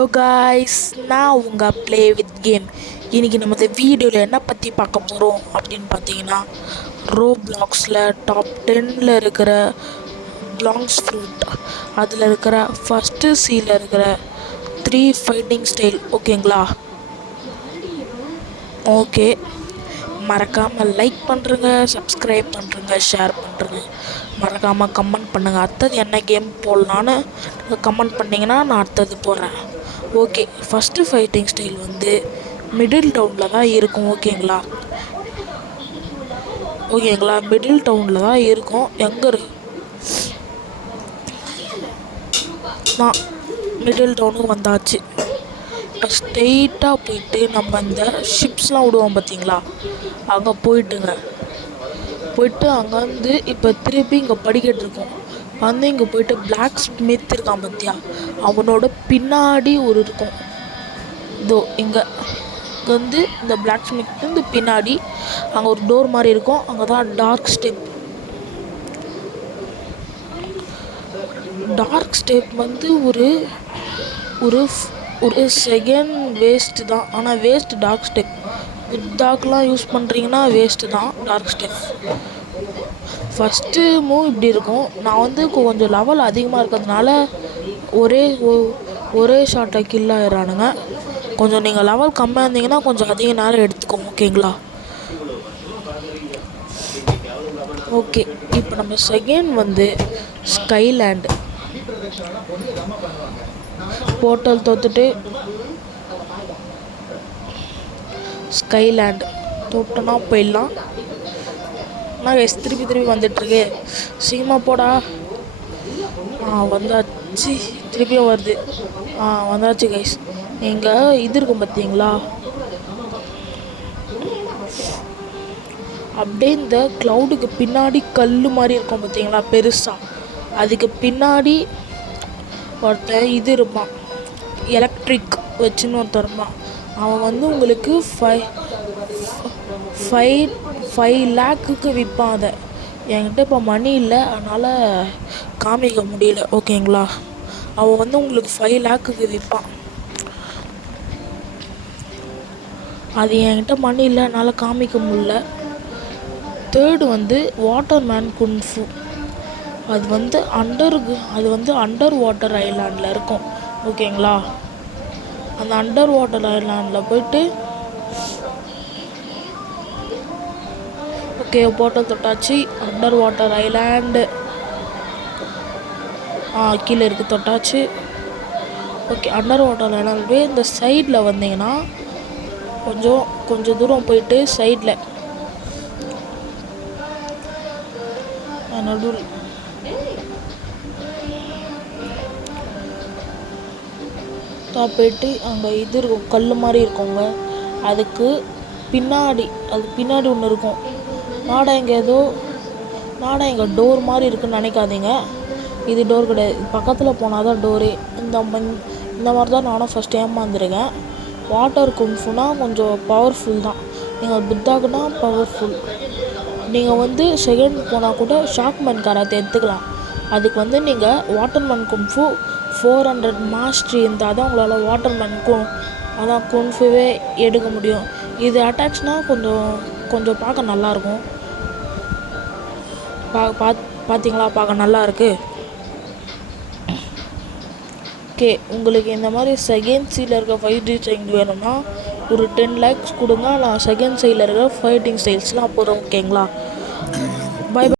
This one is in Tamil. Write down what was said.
ஹலோ காய்ஸ், நான் உங்கள் ப்ளே வித் கேம். இன்றைக்கி நம்ம இந்த வீடியோவில் என்ன பற்றி பார்க்க போகிறோம் அப்படின்னு பார்த்தீங்கன்னா, ரோப்ளாக்ஸில் டாப் 10ல் இருக்கிற பிளாங்ஸ் ஃப்ரூட், அதில் இருக்கிற ஃபஸ்ட்டு சீல இருக்கிற 3 ஃபைட்டிங் ஸ்டைல். ஓகேங்களா? ஓகே, மறக்காமல் லைக் பண்ணுறங்க, சப்ஸ்கிரைப் பண்ணுறங்க, ஷேர் பண்ணுறங்க, மறக்காமல் கமெண்ட் பண்ணுங்கள். அடுத்தது என்ன கேம் போடலான்னு கமெண்ட் பண்ணிங்கன்னா நான் அடுத்தது போடுறேன். ஓகே, ஃபஸ்ட்டு ஃபைட்டிங் ஸ்டைல் வந்து மிடில் டவுனில் தான் இருக்கும். ஓகேங்களா, மிடில் டவுனில் தான் இருக்கும். எங்கே நான் மிடில் டவுனுக்கு வந்தாச்சு. இப்போ ஸ்ட்ரெயிட்டாக போயிட்டு நம்ம இந்த ஷிப்ஸ்லாம் விடுவோம் பார்த்தீங்களா, அங்கே போயிட்டு அங்கேருந்து இப்போ திருப்பி இங்கே படிக்கட்டு இருக்கும். வந்து இங்கே போயிட்டு பிளாக் ஸ்மித் இருக்கான் பார்த்தியா, அவனோட பின்னாடி ஒரு இருக்கும். இதோ இங்கே வந்து இந்த பிளாக் ஸ்மித் வந்து பின்னாடி அங்கே ஒரு டோர் மாதிரி இருக்கும். அங்கே தான் டார்க் ஸ்டெப் வந்து ஒரு செகண்ட் வேஸ்ட்டு தான். ஆனால் வேஸ்ட் டார்க் ஸ்டெப் டார்க்லாம் யூஸ் பண்ணுறீங்கன்னா வேஸ்ட்டு தான் டார்க் ஸ்டெப். ஃபஸ்ட்டு மூவ் இப்படி இருக்கும். நான் வந்து கொஞ்சம் லெவல் அதிகமாக இருக்கிறதுனால ஒரே ஷாட்டை கில் ஆயிடுறானுங்க. கொஞ்சம் நீங்கள் லெவல் கம்மியாக இருந்தீங்கன்னா கொஞ்சம் அதிக நேரம் எடுத்துக்கோங்க. ஓகேங்களா? ஓகே, இப்போ நம்ம செகண்ட் வந்து ஸ்கைலேண்டு போர்ட்டல் தோத்துட்டு ஸ்கைலேண்டு தோட்டனா போயிடலாம். நான் திருப்பி வந்துட்டுருக்கு. சீக்கிரமாக போடா. வந்தாச்சு, திருப்பியும் வருது. வந்தாச்சு கைஸ். இங்கே இது இருக்கும் பார்த்தீங்களா, அப்படியே இந்த க்ளவுடுக்கு பின்னாடி கல் மாதிரி இருக்கும் பார்த்தீங்களா பெருசாக, அதுக்கு பின்னாடி ஒருத்தன் இது இருப்பான், எலக்ட்ரிக் வச்சுன்னு ஒருத்தர் இருப்பான். அவன் வந்து உங்களுக்கு 5 லேக்குக்கு விற்பான். அதை என்கிட்ட இப்போ மணி இல்லை, அதனால் காமிக்க முடியல. ஓகேங்களா? அவன் வந்து உங்களுக்கு 5 லேக்குக்கு விற்பான். அது என்கிட்ட மணி இல்லை, அதனால் காமிக்க முடியல. தேர்டு வந்து வாட்டர்மேன் குன்ஃபு. அது வந்து அண்டர் வாட்டர் ஐலாண்டில் இருக்கும். ஓகேங்களா? அந்த அண்டர் வாட்டர் ஐலாண்டில் போயிட்டு ஓகே போட்டல் தொட்டாச்சு. அண்டர் வாட்டர் ஐலாண்டு கீழே இருக்குது, தொட்டாச்சு. ஓகே, அண்டர் வாட்டர் ஐலாண்டு இந்த சைடில் வந்தீங்கன்னா கொஞ்சம் தூரம் போயிட்டு சைடில் நடுவில் போயிட்டு அங்கே இது இருக்கும், கல் மாதிரி இருக்குங்க. அதுக்கு பின்னாடி ஒன்று இருக்கும். இங்கே டோர் மாதிரி இருக்குன்னு நினைக்காதீங்க. இது டோர் கிடையாது, பக்கத்தில் போனால் தான் டோரு. இந்த மாதிரி தான் நானும் ஃபஸ்ட் ஏமாந்துருக்கேன். வாட்டர் குன்ஃபுனா கொஞ்சம் பவர்ஃபுல் தான். நீங்கள் புத்தாக்குனா பவர்ஃபுல். நீங்கள் வந்து செகண்ட் போனால் கூட ஷாக்மேன் கராத்தே எடுத்துக்கலாம். அதுக்கு வந்து நீங்கள் வாட்டர்மேன் குன்ஃபு 400 மாஸ்ட்ரி இருந்தால் தான் உங்களால் வாட்டர்மேன் குன்ஃபுவே எடுக்க முடியும். இது அட்டாக்ஸ்னால் கொஞ்சம் பார்க்க நல்லாயிருக்கும். பார்த்தீங்களா, பார்க்க நல்லா இருக்குது. ஓகே, உங்களுக்கு இந்த மாதிரி செகண்ட் சைடில் இருக்க ஃபைட்டிங் ஸ்டைல் வேணும்னா ஒரு 10 lakhs கொடுங்க. நான் செகண்ட் சைடில் இருக்கிற ஃபைட்டிங் ஸ்டைல்ஸ்லாம் போகிறேன். ஓகேங்களா?